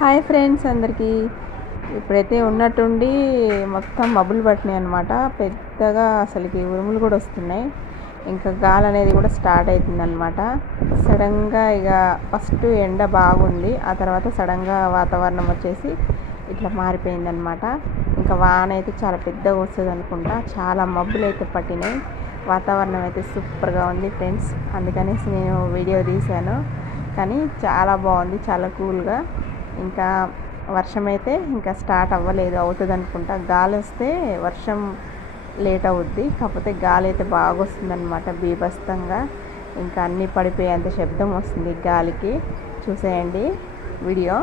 Hi friends అందరికీ. ఇప్పుడైతే ఉన్నట్టుండి మొత్తం మబ్బులు పట్టినాయి అనమాట. పెద్దగా అసలుకి ఉరుములు కూడా వస్తున్నాయి. ఇంకా గాలి అనేది కూడా స్టార్ట్ అవుతుంది అనమాట. సడన్గా ఇక ఫస్ట్ ఎండ బాగుంది, ఆ తర్వాత సడన్గా వాతావరణం వచ్చేసి ఇట్లా మారిపోయింది అనమాట. ఇంకా వాన అయితే చాలా పెద్దగా వస్తుంది అనుకుంటా. చాలా మబ్బులు అయితే పట్టినాయి. వాతావరణం అయితే సూపర్గా ఉంది ఫ్రెండ్స్. అందుకనేసి నేను వీడియో తీశాను. కానీ చాలా బాగుంది, చాలా కూల్గా. ఇంకా వర్షం అయితే ఇంకా స్టార్ట్ అవ్వలేదు, అవుతుంది అనుకుంటా. గాలి వస్తే వర్షం లేట్ అవుద్ది, కాకపోతే గాలి అయితే బాగా వస్తుందన్నమాట బీభత్సంగా. ఇంకా అన్నీ పడిపోయేంత శబ్దం వస్తుంది గాలికి. చూసేయండి వీడియో.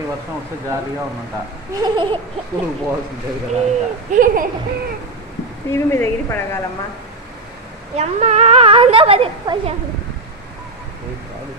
ఈ వర్షం వస్తే జాలీగా ఉందంట. స్కూల్ పోవాల్సిందే కదా. టీవీ మీద ఎగిరి పడగాలమ్మా. ఏ కాదు.